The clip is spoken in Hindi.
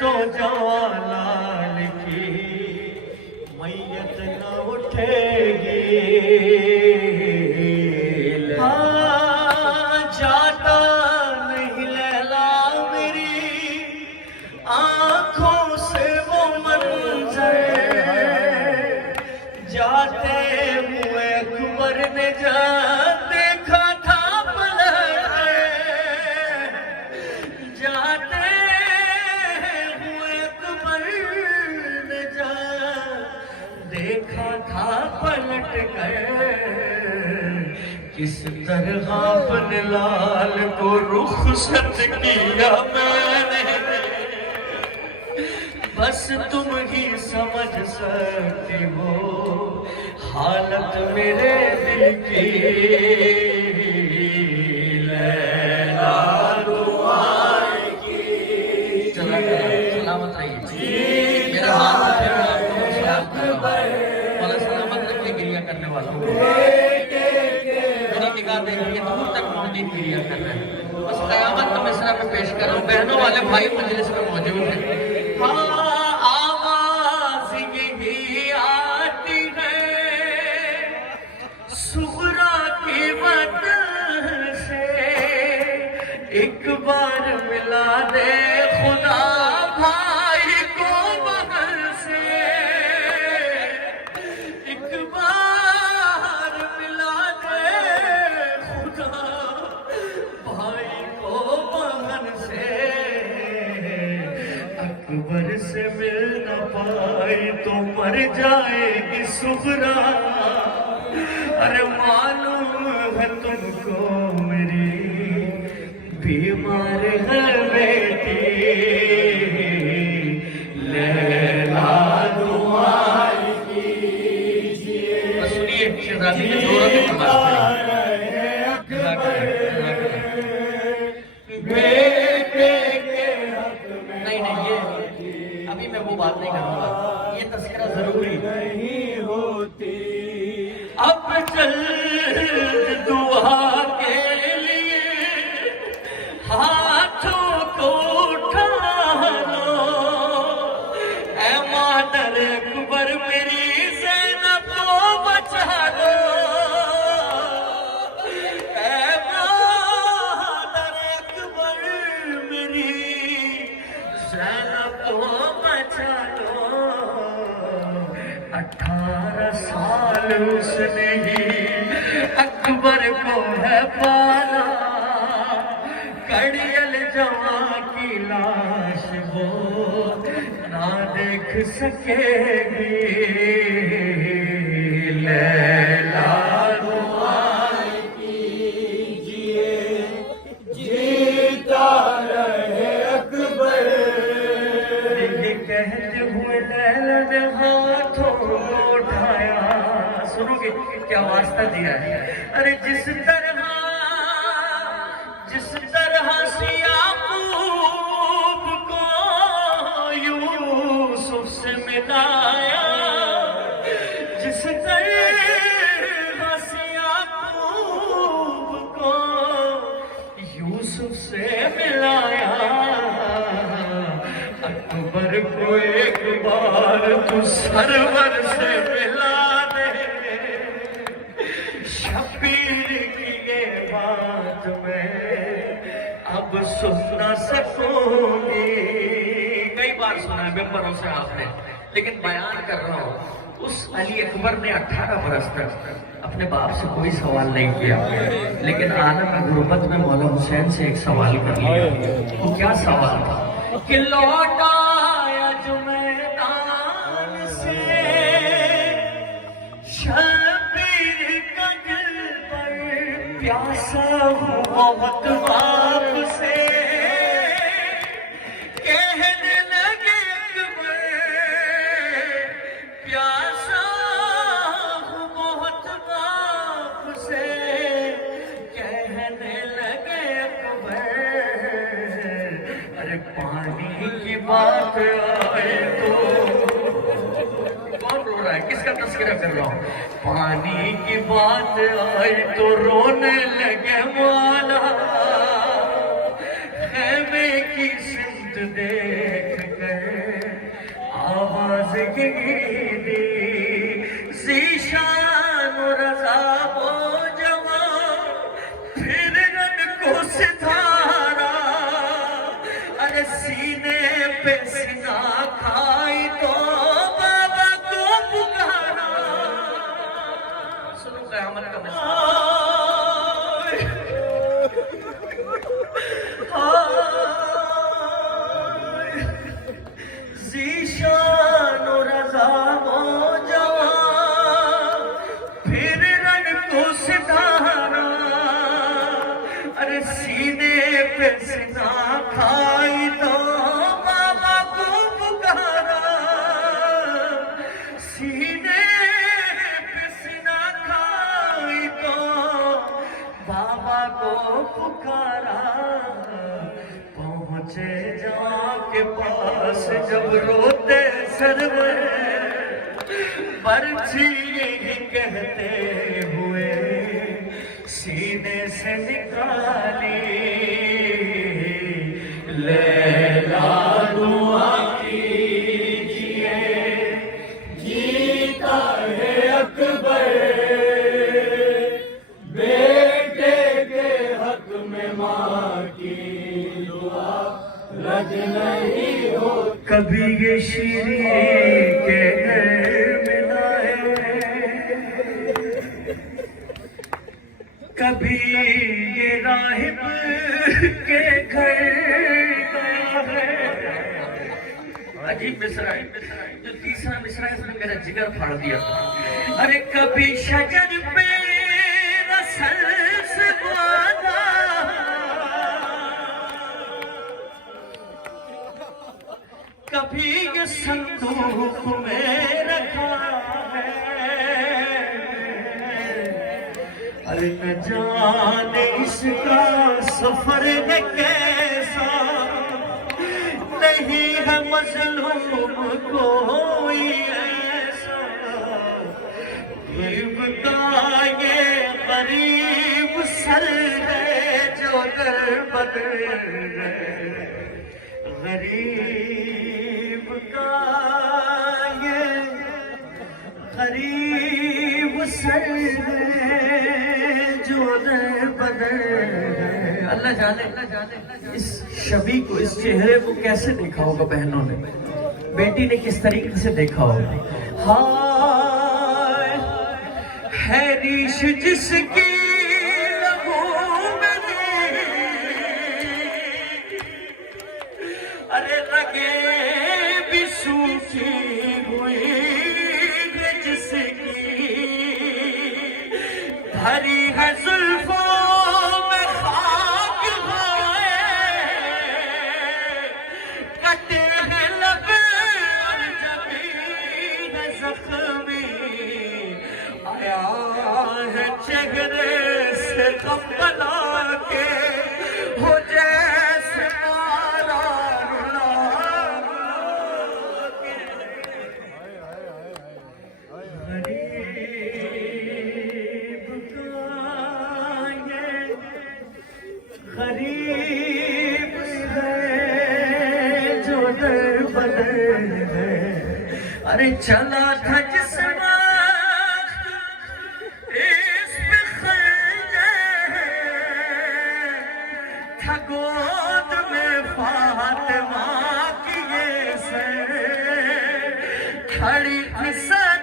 तो जवालाल की मैयत न उठेगी। हाँ जाता नहीं लैला मेरी आंखों से वो मंजर, जाते हुए अकबर ने जा देखा था पलट, जाते हुए अकबर ने जा देखा था पलट कर, किस तरह अपने लाल को रुखसत किया मैंने, बस तुम ही समझ सकती हो हालत मेरे दिल की। लैला रुआएगी। चला सलामत रहिए। मेरा हाथ फिर आपको सलामत रखिए गिरिया करने वालों को। मेरी निगाह देखिए दूर तक मोहम्मदी गिरिया कर रहे हैं। बस क़यामत का मिसरा में पेश कर रहा हूँ। बहनों वाले भाई मजलिस में मौजूद हैं। आवाज यही आती है सुगरा की वतन से, एक बार मिला दे खुदा भाई को बगल से, एक बार मिला दे खुदा भाई को बगल से, अकबर से मिल न पाई तो मर जाएगी सुगरा। अरे मालूम है तुमको मेरी बीमार है बेटी। लैला दुआएं कीजिए। सुनिए शहजादी ने जोरों से फरमाया अभी मैं वो बात नहीं करूंगा, ये तस्करा जरूरी नहीं होती। अब चल दुआ के लिए हाथों को उठा लो, ऐ मादर अकबर मेरी ज़ैनब को बचा लो, ऐ मादर अकबर मेरी ज़ैनब को बचा लो। 18 साल उसने ही अकबर को है पाला, कड़ियल जवां की लाश वो ना देख सकेगी। लैला दुआएं कीजिए जीता रहे अकबर। ये कहते हुए लैला ने हाथों को उठाया। सुनोगे क्या वास्ता दिया है? अरे जिस तरह से याकूब को यूसुफ से मिलाया, जिस तरह से याकूब को यूसुफ से मिलाया, अकबर को एक बार तू सरवर से मिला दे। शबीर की ये बात मैं अब सुन न सकूंगी। कई बार सुना है मेंबरों से आपने, लेकिन बयान कर रहा हूँ। उस अली अकबर ने 18 बरस तक अपने बाप से कोई सवाल नहीं किया, लेकिन आलम गुर्बत में मौला हुसैन से एक सवाल कर लिया। वो क्या सवाल था कि लौटाया जो मैदान से शबीर का दिल पर प्यासा बहुत बाप से, कहने लगे अकबर प्यासा बहुत बाप से, कहने लगे अकबर अरे पानी की बात आए तो। कौन रो रहा है? किसका तस्करा कर रहा हूँ? पानी की बात आई तो रोने लगे मौला, खेमे की सिमत देख कर दी ज़ीशान रज़ा वो जवा फिर रन को सितारा अरे सीने पे सीना खाई तो बाबा को पुकारा। सुनो क़यामत का ज़ीशान रज़ा वो जवा फिर रन को सितारा अरे सीने पे सीना खाई तो बाबा को पुकारा। सीने पे सीना खाई तो बाबा को पुकारा। पहुंचे जाके पास जब रोते सरवर बरछी यही कहते हुए सीने से निकाली लैला दुआ कीजिए जीता है अकबर बेटे के हक में माँ की दुआ रद नहीं हो। कभी ये शीरी के घर में लाए कभी ये राहिब के घर गया है। अजीब मिसरा है जो तीसरा मिसरा है उसने मेरा जिगर फाड़ दिया। अरे कभी शजर पे रसल से बांधा कभी ये संदूक में रखा है। अरे न जाने इसका सफर है कैसा नहीं है मजलूम कोई ऐसा गरीब का ये गरीब सर है जो दर बदर है। गरीब का ये गरीब सर है जो दर बदर है। अल्लाह जाने इस शबी को इस चेहरे को कैसे देखा होगा बहनों ने, बेटी ने किस तरीके से देखा होगा। हाय है रीश जिसकी अरे लगे भी सूखी हुई जिसकी भरी है जुल्फों में खाक खाए कटे हैं लब और जबी है जख्मी आया है चेहरे से गम बना के हो जैसे गरीब है जो दर बदर है। अरे चला था जिस वक्त इस पे था गोद में फातिमा की ये सर खड़ी थी सर